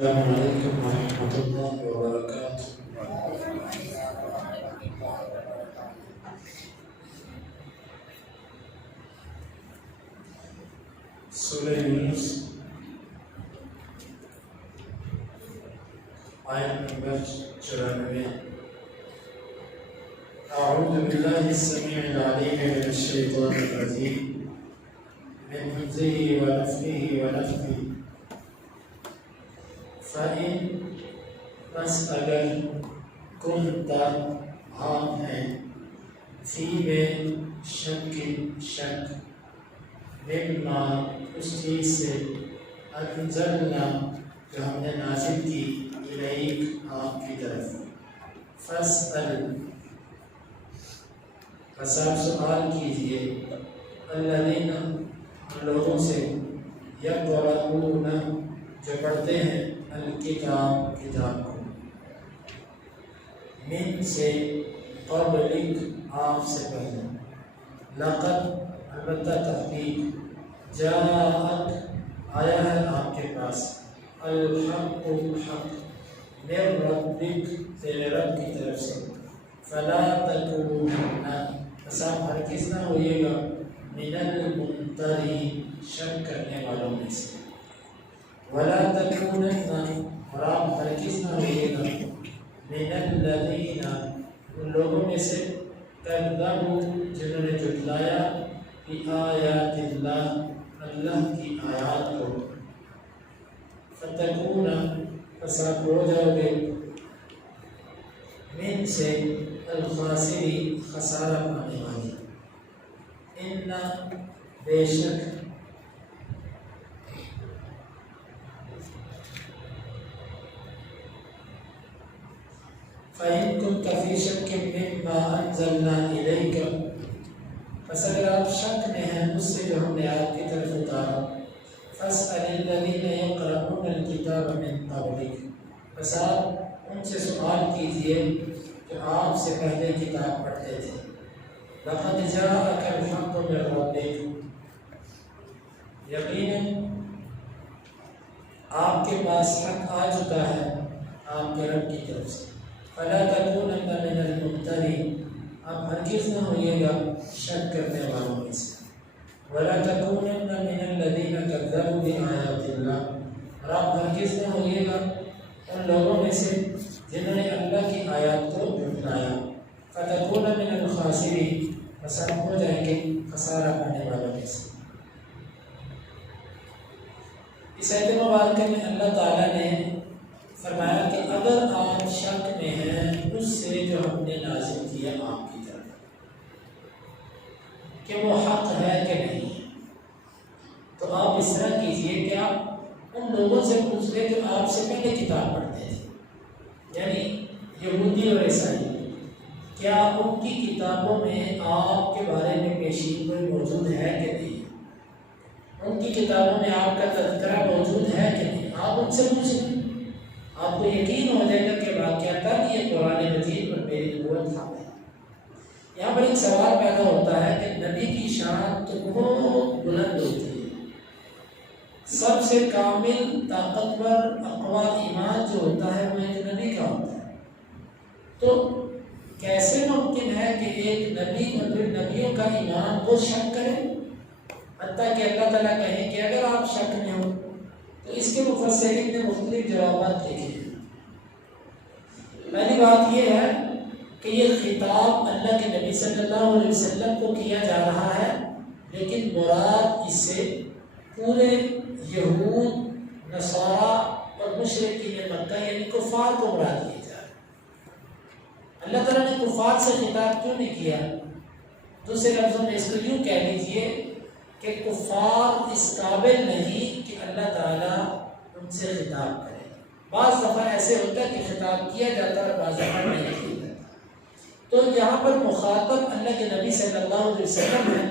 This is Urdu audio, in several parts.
السلام علیکم ورحمۃ اللہ وبرکاتہ۔ سورہ یونس آیت نمبر 94۔ اعوذ باللہ السمیع العلیم من الشیطان الرجیم من همزه ونفخه ونفثه۔ فَإِن بس اگر كنت آپ ہیں فی میں شک مما اس چیز سے انزلنا جو ہم نے نازل کی الیک آپ کی طرف، فاسأل بس آپ سوال کیجئے الذین ان لوگوں سے یقرؤون جو پڑھتے ہیں الکتاب کتاب کو، من سے قبلک آپ سے پہلے، لقد البتہ تحقیق جاءت آیا ہے آپ کے پاس الحق حق من ربک تیرے رب کی طرف سے، فلا تکونن بس آپ ہرگز نہ ہوئیے گا من الممترین شک کرنے والوں میں سے، ولا تکونن اور آپ ہرگز نہ ہوئیے گا من الذین ان لوگوں میں سے کذبوا جنہوں نے جھٹلایا بآیات اللہ اللہ کی آیات کو، فتکون پس آپ ہو جاؤ گے من سے الخاسری خسارہ پانے والی، ان بے شک فَإِن كُنتَ فِي شَكٍّ مِّمَّا أَنزَلْنَا إِلَيْكَ پس اگر آپ شک میں ہیں اس سے جو ہم نے آپ کی طرف اتارا، فَاسْأَلِ الَّذِينَ يَقْرَؤُونَ الْكِتَابَ مِن قَبْلِكَ پس آپ ان سے سوال کیجئے جو آپ سے پہلے کتاب پڑھتے تھے، لَقَدْ جَاءَكَ الْحَقُّ مِن رَّبِّكَ یقیناً آپ کے پاس حق آ چکا ہے آپ کے رب کی طرف سے، فَلَا تَكُونَنَّ مِنَ الْمُمْتَرِينَ آپ ہرگز نہ ہوئیے گا شک کرنے والوں میں سے، وَلَا تَكُونَنَّ مِنَ الَّذِينَ كَذَّبُوا بِآيَاتِ اللَّهِ اور آپ ہرگز نہ ہوئیے گا ان لوگوں میں سے جنہوں نے اللہ کی آیات کو جھٹلایا، فَتَكُونَ مِنَ الْخَاسِرِينَ بس آپ ہو جائیں گے خسارہ پانے والوں میں سے۔ اس آیت مبارکہ میں اللہ تعالیٰ نے فرمایا کہ اگر آپ شک میں ہیں اس سے جو ہم نے نازل کیا آپ کی طرف کہ وہ حق ہے کہ نہیں ہے، تو آپ اس طرح کیجئے کہ آپ ان لوگوں سے پوچھ لیں جو آپ سے پہلے کتاب پڑھتے تھے، یعنی یہودی اور عیسائی، کیا ان کی کتابوں میں آپ کے بارے میں پیشین گوئی موجود ہے کہ نہیں، ان کی کتابوں میں آپ کا تذکرہ موجود ہے کہ نہیں، آپ ان سے پوچھیں، آپ کو یقین ہو جائے گا کہ واقعتاً یہ قرآن مجید پر میری نبوت حق ہے۔ یہاں پر ایک سوال پیدا ہوتا ہے کہ نبی کی شان تو بہت بلند ہوتی ہے، سب سے کامل طاقتور اقوا ایمان جو ہوتا ہے وہ ایک نبی کا ہوتا ہے، تو کیسے ممکن ہے کہ ایک نبی اور پھر نبیوں کا ایمان وہ شک کرے، حتیٰ کہ اللہ تعالیٰ کہیں کہ اگر آپ شک میں ہو تو اس کے مفسرین نے مختلف جوابات لکھے ہیں۔ پہلی بات یہ ہے کہ یہ خطاب اللہ کے نبی صلی اللہ علیہ وسلم کو کیا جا رہا ہے، لیکن مراد اس سے پورے یہود، نصارہ اور مشرکین مکہ یعنی کفار کو مراد کیا جا رہا ہے۔ اللہ تعالیٰ نے کفار سے خطاب کیوں نہیں کیا؟ دوسرے لفظوں میں اس کو یوں کہہ لیجیے کہ کفار اس قابل نہیں کہ اللہ تعالیٰ ان سے خطاب کرے۔ بعض دفعہ ایسے ہوتا ہے کہ خطاب کیا جاتا ہے اور بعض دفعہ نہیں کیا جاتا، تو یہاں پر مخاطب اللہ کے نبی صلی اللہ علیہ وسلم ہے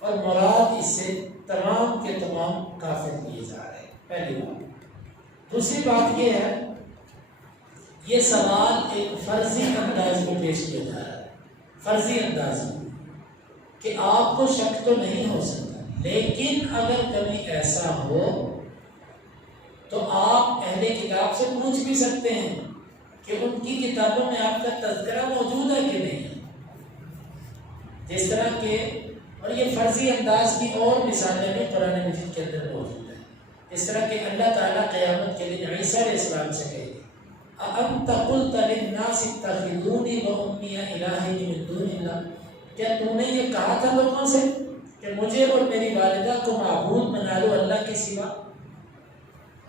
اور مراد اس سے تمام کے تمام کافر لیے جا رہے ہیں، پہلی بات۔ دوسری بات یہ ہے، یہ سوال ایک فرضی انداز میں پیش کیا جا رہا ہے، فرضی انداز میں کہ آپ کو شک تو نہیں ہو سکتا، لیکن اگر کبھی ایسا ہو تو آپ اہل کتاب آپ سے پوچھ بھی سکتے ہیں کہ ان کی کتابوں میں آپ کا تذکرہ موجود ہے کہ نہیں. جس طرح کے اور یہ فرضی انداز کی اور مثالیں بھی قرآن مجید کے اندر موجود ہیں. اس طرح کہ اللہ تعالیٰ قیامت کے دن عیسیٰ علیہ السلام سے کہے گی أَأَنْتَ قُلْتَ لِلنَّاسِ اتَّخِذُونِي وَأُمِّيَ إِلَٰهَيْنِ مِن دُونِ اللَّهِ، کیا تو نے یہ کہا تھا لوگوں سے کہ مجھے اور میری والدہ کو معبود بنا لو اللہ کے سوا؟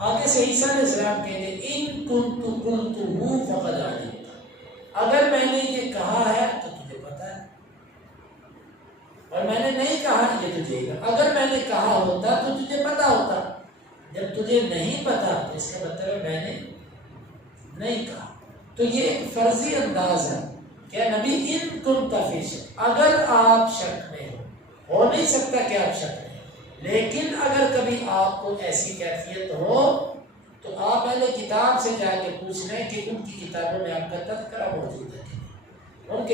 آگے سے عیسیٰ علیہ السلام کہتے ہیں إِن كُنْتُ قُلْتُهُ فَقَدْ عَلِمْتَ، اگر میں نے یہ کہا ہے تو تجھے پتا ہے، اور میں نے نہیں کہا یہ تجھے گا. اگر میں نے کہا ہوتا تو تجھے پتا ہوتا، جب تجھے نہیں پتا تو اس کا مطلب ہے میں نے نہیں کہا. تو یہ ایک فرضی انداز ہے کہ نبی ان کنت فی شک، اگر آپ شک میں ہو نہیں سکتا کہ آپ شک میں، لیکن اگر کبھی آپ کو ایسی کیفیت ہو تو آپ اہل کتاب سے جا کے پوچھ لیں کہ ان کی کتابوں میں آپ کا تذکرہ موجود ہے، ان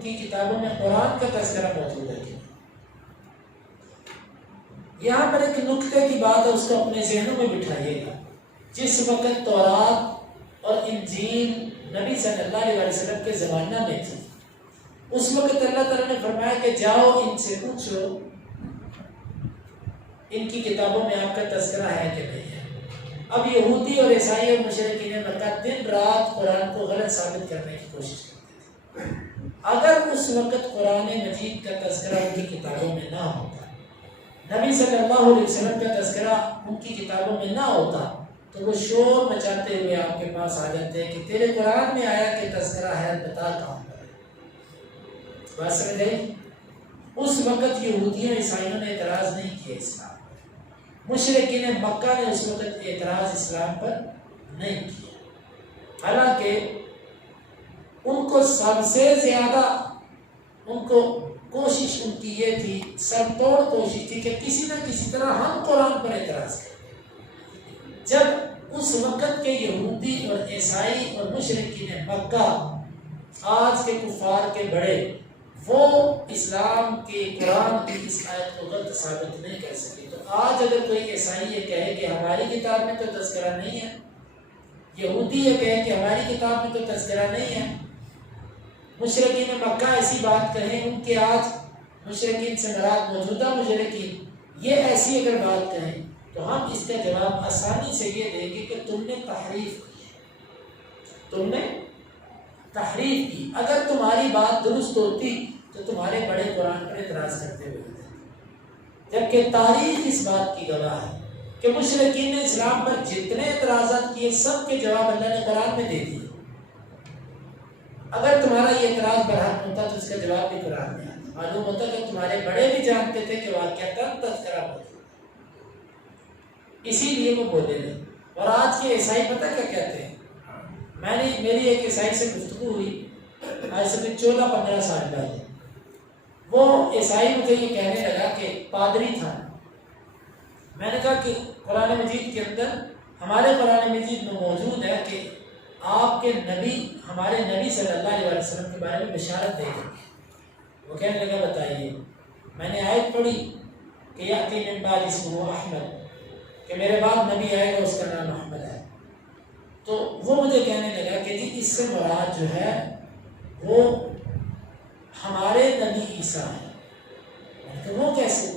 کی کتابوں میں قرآن کا تذکرہ موجود ہے. یہاں پر ایک نکتے کی بات ہے، اس کو اپنے ذہنوں میں بٹھائیے گا. جس وقت تورات اور انجیل نبی صلی اللہ علیہ وسلم کے زمانہ میں تھی، اس وقت اللہ تعالیٰ نے فرمایا کہ جاؤ ان سے پوچھو ان کی کتابوں میں آپ کا تذکرہ ہے کہ نہیں ہے. اب یہودی اور عیسائی اور مشرکین مکہ دن رات قرآن کو غلط ثابت کرنے کی کوشش کرتے تھے. اگر اس وقت قرآن مجید کا تذکرہ ان کی کتابوں میں نہ ہوتا، نبی صلی اللہ علیہ وسلم کا تذکرہ ان کی کتابوں میں نہ ہوتا، تو وہ شور مچاتے ہوئے آپ کے پاس آ جاتے ہیں کہ تیرے قرآن میں آیا کہ تذکرہ ہے، بتا کہاں پر ہے. بات سمجھ آئی؟ اس وقت یہودیوں عیسائیوں نے اعتراض نہیں کیا اسلام پر، مشرکین مکہ نے اس وقت اعتراض اسلام پر نہیں کیا. حالانکہ ان کو سب سے زیادہ ان کو کوشش ان کی یہ تھی، سر توڑ کوشش تھی کہ کسی نہ کسی طرح ہم قرآن پر اعتراض کریں. جب اس وقت کے یہودی اور عیسائی اور مشرکین مکہ آج کے کفار کے بڑے، وہ اسلام کے قرآن کی اس آیت کو غلط ثابت نہیں کر سکے. تو آج اگر کوئی عیسائی یہ کہے کہ ہماری کتاب میں تو تذکرہ نہیں ہے، یہودی یہ کہے کہ ہماری کتاب میں تو تذکرہ نہیں ہے، مشرکین مکہ ایسی بات کہیں، ان کے آج مشرکین سے مراد موجودہ مشرکین یہ ایسی اگر بات کہیں، تو ہم اس کا جواب آسانی سے یہ دیں گے کہ تم نے تحریف کی، تم نے تحریف کی. اگر تمہاری بات درست ہوتی تو تمہارے بڑے قرآن پر اعتراض کرتے ہوئے ہوتے، جبکہ تاریخ اس بات کی گواہ ہے کہ مشرکین نے اسلام پر جتنے اعتراضات کیے سب کے جواب اللہ نے قرآن میں دے دیے. اگر تمہارا یہ اعتراض برحق ہوتا تو اس کا جواب بھی قرآن میں آتا. معلوم ہوتا کہ تمہارے بڑے بھی جانتے تھے کہ واقعتاً تذکرہ موجود، اسی لیے وہ بولے نہیں. اور آج کے عیسائی پتہ کیا کہتے ہیں؟ میری ایک عیسائی سے گفتگو ہوئی آج سے 14-15 سال پہلے. وہ عیسائی مجھے یہ کہنے لگا کہ پادری تھا. میں نے کہا کہ قرآن مجید کے اندر، ہمارے قرآن مجید میں موجود ہے کہ آپ کے نبی ہمارے نبی صلی اللہ علیہ وسلم کے بارے میں بشارت دے دیں. وہ کہنے لگا بتائیے. میں نے آیت پڑھی کہ یاتی من بعد اسمہ احمد، کہ میرے بعد نبی آئے گا اس کا نام احمد ہے. تو وہ مجھے کہنے لگا کہ جی اس سے مراد جو ہے وہ ہمارے نبی عیسیٰ ہیں. کہ وہ کیسے؟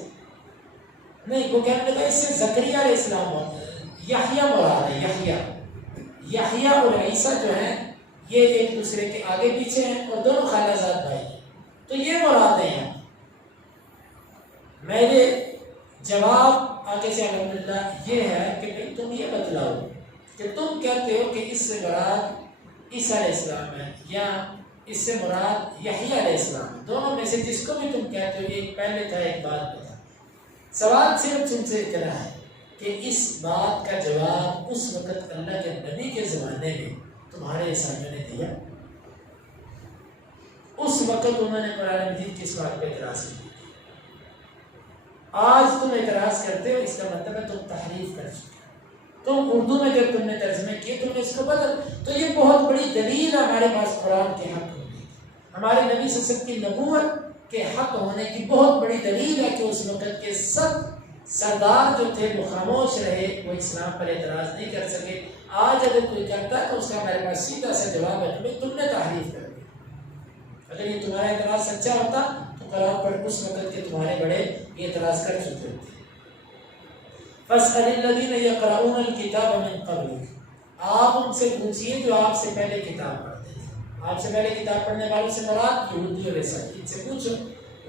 نہیں، وہ کہنے لگا اس سے زکریا علیہ السلام یحییٰ مراد ہے. یحییٰ اور عیسیٰ جو ہیں یہ ایک دوسرے کے آگے پیچھے ہیں اور دونوں خالہ زاد بھائی ہیں. تو یہ مراد ہیں. میرے جواب آگے سے الحمدللہ یہ ہے کہ بھئی تم یہ بتلاؤ کہ تم کہتے ہو کہ اس سے مراد عیسیٰ علیہ السلام ہے یا اس سے مراد یحییٰ علیہ السلام ہے. دونوں میں سے جس کو بھی تم کہتے ہو، ایک پہلے تھا ایک بعد میں تھا. سوال صرف تم سے اتنا ہے کہ اس بات کا جواب اس وقت اللہ کے نبی کے زمانے میں تمہارے عیسائیوں نے دیا؟ اس وقت انہوں نے قرآن مجید کی اس بات پہ اعتراض کیا. آج تم اعتراض کرتے ہو، اس کا مطلب ہے تم تحریف کر چکے. تم اردو میں جب تم نے ترجمے کیے تم نے اس کو بدل. تو یہ بہت بڑی دلیل ہے ہمارے پاس قرآن کے حق ہونے کی، ہمارے نبی صلی اللہ علیہ وسلم کی نبوت کے حق ہونے کی بہت بڑی دلیل ہے کہ اس وقت کے سب سردار جو تھے وہ خاموش رہے، وہ اسلام پر اعتراض نہیں کر سکے. آج اگر کوئی کرتا ہے تو اس کا ہمارے پاس سیدھا سا جواب ہے کہ تم نے تحریف کر دی. اگر یہ تمہارا اعتراض سچا ہوتا تو قرآن پر اس وقت کے تمہارے بڑے یہ اعتراض کر چکے ہوتے. فَاسْأَلِ الَّذِينَ يَقْرَؤُونَ الْكِتَابَ مِنْ قَبْلِكَ، آپ ان سے پوچھیے جو آپ سے پہلے کتاب پڑھتے تھے. آپ سے پہلے کتاب پڑھنے والوں سے مراد یہودی اور عیسائی، ان سے پوچھو.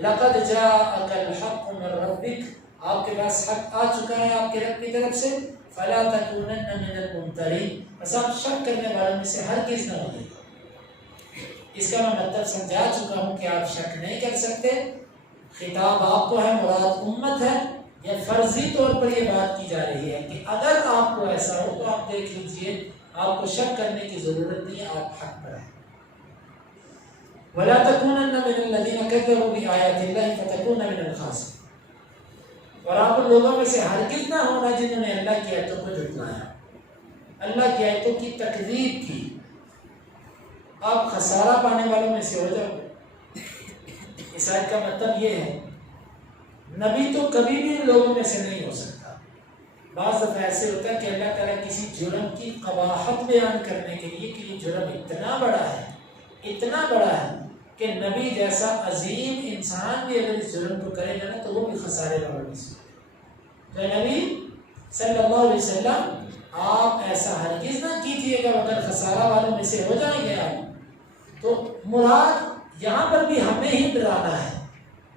لَقَدْ جَاءَكَ الْحَقُّ مِنْ رَبِّكَ، آپ کے پاس حق آ چکا ہے آپ کے رب کی طرف سے. فَلَا تَكُونَنَّ مِنَ الْمُمْتَرِينَ، بس آپ شک کرنے والوں میں سے ہرگز نہ ہوئے. اس کا میں مطلب سمجھا چکا ہوں کہ آپ شک نہیں کر سکتے. خطاب آپ کو ہے، مراد امت ہے. یا فرضی طور پر یہ بات کی جا رہی ہے کہ اگر آپ کو ایسا ہو تو آپ دیکھ لیجئے، آپ کو شک کرنے کی ضرورت نہیں ہے، آپ حق پر ہیں. وَلَا تَكُونَنَّ مِنَ الَّذِينَ كَذَّبُوا بِآيَاتِ اللَّهِ فَتَكُونَ مِنَ الْخَاسِرِينَ، اور آپ ان لوگوں میں سے ہرگز نہ ہونا جنہوں نے اللہ کی آیتوں کو جھٹلایا، اللہ کی آیتوں کی تکذیب کی. آپ خسارہ پانے والوں میں سے ہو جاؤ. اس آیت کا مطلب یہ ہے نبی تو کبھی بھی ان لوگوں میں سے نہیں ہو سکتا. بعض دفعہ ایسے ہوتا ہے کہ اللہ تعالیٰ کسی جرم کی قباحت بیان کرنے کے لیے کہ یہ جرم اتنا بڑا ہے، اتنا بڑا ہے کہ نبی جیسا عظیم انسان بھی اگر اس جرم کو کرے گا نا تو وہ بھی خسارے والوں میں سے. تو نبی صلی اللہ علیہ وسلم آپ ایسا ہرگز نہ کیجیے گا مگر خسارہ والوں میں سے ہو جائیں گے آپ. تو مراد یہاں پر بھی ہمیں ہی ڈرانا ہے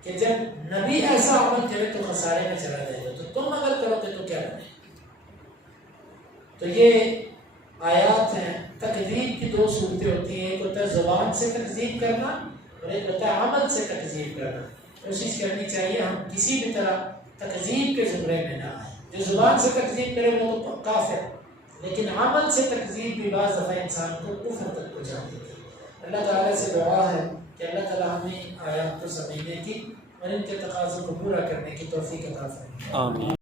کہ جب نبی ایسا عمل کرے تو خسارے میں چلا جائے گا، تو تم اگر کرو گے تو کیا بنے. تو یہ آیات ہیں. تکذیب کی دو صورتیں ہوتی ہیں، ایک ہوتا ہے زبان سے تکذیب کرنا اور ایک ہوتا ہے عمل سے تکذیب کرنا. کوشش کرنی چاہیے ہم کسی بھی طرح تکذیب کے زمرے میں نہ آئیں. جو زبان سے تکذیب کرے وہ تو کافر، لیکن عمل سے تکذیب بھی بعض دفعہ انسان کو کفر تک پہنچا دیتی ہے. اللہ تعالیٰ سے دعا ہے کہ اللہ تعالیٰ ہمیں آیات کو سمجھنے کی اور ان کے تقاضوں کو پورا کرنے کی توفیق عطا فرمائے. آمین.